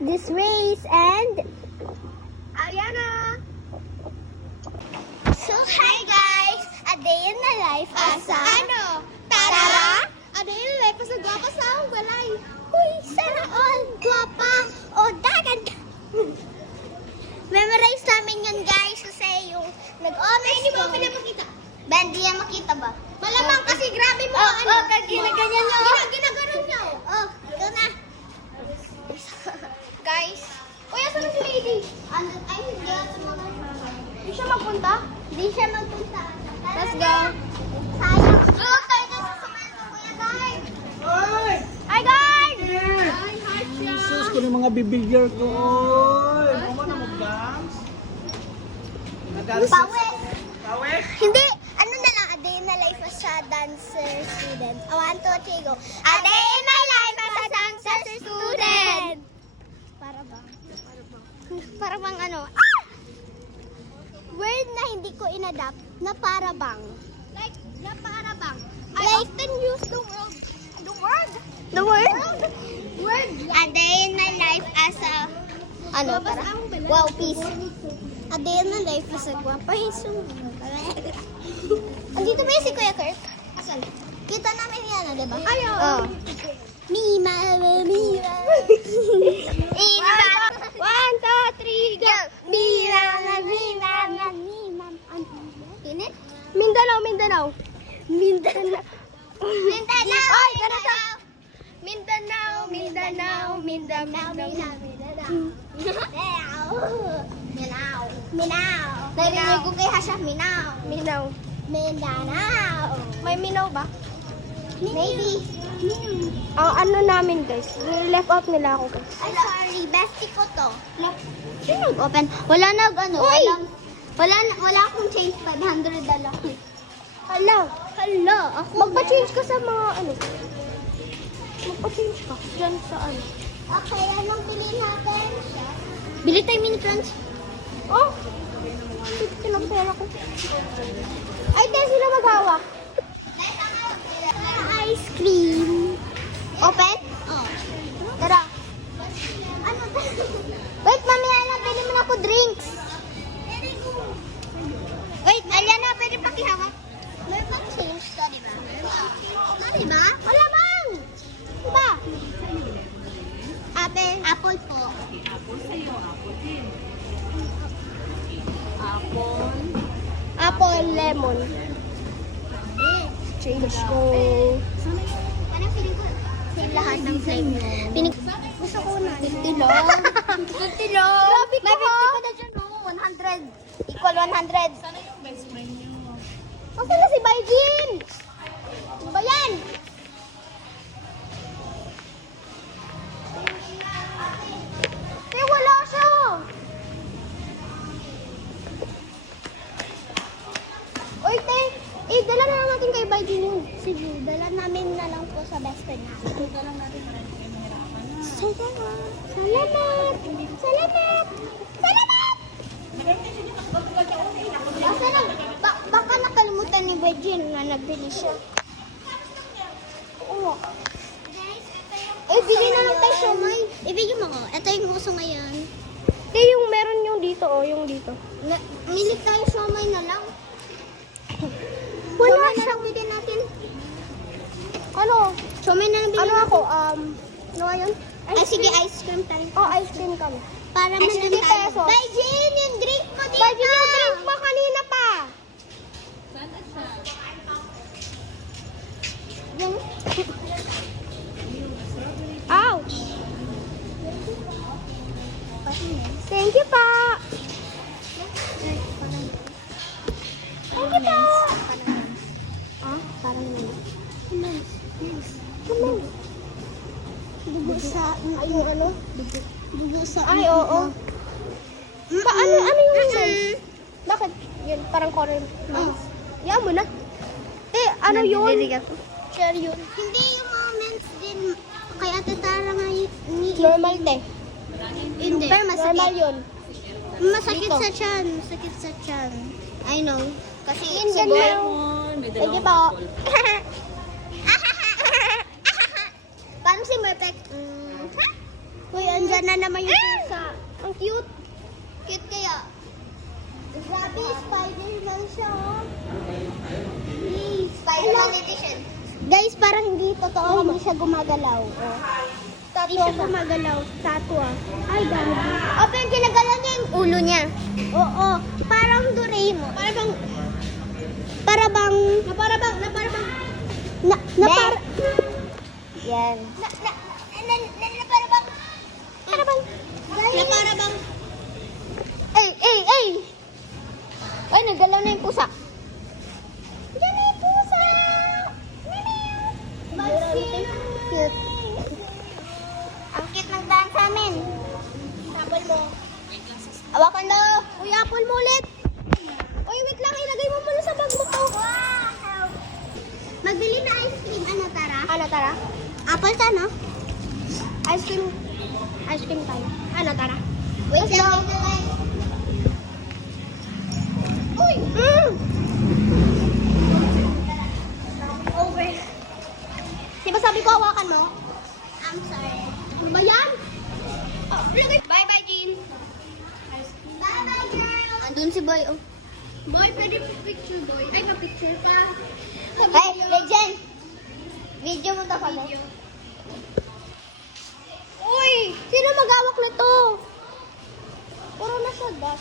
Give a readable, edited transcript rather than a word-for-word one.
this race and Ariana. So hi guys, a day in the life as a Tara? A day in the life as a guwapa sa akong balay. Uy, sana all guwapa o dagan. Memorize namin yun guys kasi yung nag-honest Hindi mo ko. pinapakita. Ben, di yan makita ba? Malamang kasi grabe mo. Ginaganyan nyo. Ginaganon niyo. Oh, ito na. Guys. Uy, asan na si Lady? Ay, hindi ako Hindi siya magpunta? Hindi siya magpunta. Let's go. Sayang. Tulog tayo na sa semento, kuya guys. Hi guys! Hi, Jesus ko ng mga bibilyar ko. Oy, mama na mag-dance. Pawis. Pawis? Hindi. Ano na lang, a day in the life as a dancer student. 1, 2, 3, go. A day in my life as a dancer student. Para bang? Para bang ano? Ah! Word na hindi ko inadapt na para bang. Like, na para bang? I often use the word. The word? The word? Word. A day in my life as a... Ano, para? Wow, peace. A day in my life as a guwapa. Andito ba yung si Kuya Kirk? Asan? Kita namin yan, di ba? Ayaw. Oh. Mima, mima. Mima. 1, 2, 3, go! Mima, mima, mima. Init? Mindanao, Mindanao. Mindanao. Mindanao. Ay, ganito. Mindanao, Mindanao, Mindanao. Mindanao. Mindanao. Narinig ko kay Hasha, Mindanao. Mindanao. Mindanao. May Mindanao ba? Maybe. Ang ano namin guys, left out nila ako guys. Ay, sorry. Bestie ko to. Sino nag-open? Wala nag-ano. Wala akong change. 500 na lang. Hala, Hala, ako. magpa-change ka sa mga ano. Magpa-change ka dyan sa ano. Okay, anong piliin natin? Bili tayo mini crunch. Oh! Ito lang pera ko. Ay, tayo sila maghawak. Ice cream. Open? Oh. Tara. Ano ba? Wait, mamaya lang. Pwede mo na ako drinks. Wait, Aliana, pwede pakihawak. May pang-change to, di ba? Di ba? Wala bang? Diba? Apple. Apple po. Apple, lemon. Change ko. Anong feeling ko? Same lahat ng flame. Gusto ko na. 50 lang. 50 lang. Grabe May 50 ko ha. ko na dyan, no? 100. Equal 100. Sana yung best friend niyo. Nasaan na si Baijin? Ano ba yan? Eh, wala siya. Uy, te. Eh, dala na lang natin kay Baijin yun. Sige, dala namin na lang po sa best friend namin. Salamat. Salamat. Salamat. Salamat. Basta na, baka nakalimutan ni Virgin na nagbili siya. Oo. Eh, bili na lang tayo siomay. Ibigay mo ko. Ito yung gusto ngayon. Te, yung meron yung dito, oh, yung dito. Mili tayo siomay na lang. Wala Siomay na siya. lang bili natin. Ano? Siomay na lang bili Ano natin. ako? Ano nga yun? Ay, sige, ice cream tayo. Oh, ice cream kami. Para Ay, madali 50 tayo. pesos. Virgin, yung drink mo dito. Ba't yung drink mo kanina pa? Yung, Ouch! Thank you pa! Thank you pa! parang naman. Dugo sa... Ay, yung ano? Dugo sa... Ay, oo. Ano yung yun? Bakit? Yun, parang corn. Yan mo na. Ano yun? Share yun. Hindi yung moments din. Kay Ate Tara nga ni... Normal, te. Hindi. Pero Normal masakit. yun. Masakit Dito. sa tiyan. Masakit sa tiyan. I know. Kasi Mindanao. Thank you pa. Paano si Merpek? Uy, ang Nandyan na naman yung pusa. Ang cute. Cute kaya. Grabe, Spider-Man siya. Oh. Spider-Man edition. Guys, parang hindi totoo, hindi siya gumagalaw. Oh. Hindi siya gumagalaw. Statua. Ay, dami. O, pero ginagalaw niya yung ulo niya. Oo. Parang Doraemon. Para bang... Na para bang... Yan. Para bang... Na para bang... Ay! Ay, nagalaw na yung pusa. Yan na yung pusa! Cute. Ang cute ng dance sa amin. Apple mo. Awakan na. Uy, apple mo ulit. Uy, wait lang. Ilagay mo muna sa bag mo to. Wow! Magbili na ice cream. Ano, Tara? Ano, tara? Apple ka, no? Ice cream. Ice cream tayo. Ano, tara? Wait lang. Uy! Over. Diba sabi ko hawakan mo? I'm sorry. Ano ba yan? Oh, ilagay. Bye-bye, Jean. Bye-bye, girl. Andun si Boy, oh. Boy, pwede picture, boy. Ay, pa-picture pa. Hey, Legend. Video mo to kami. Uy! Sino mag-awak na to? Puro na siya, gas.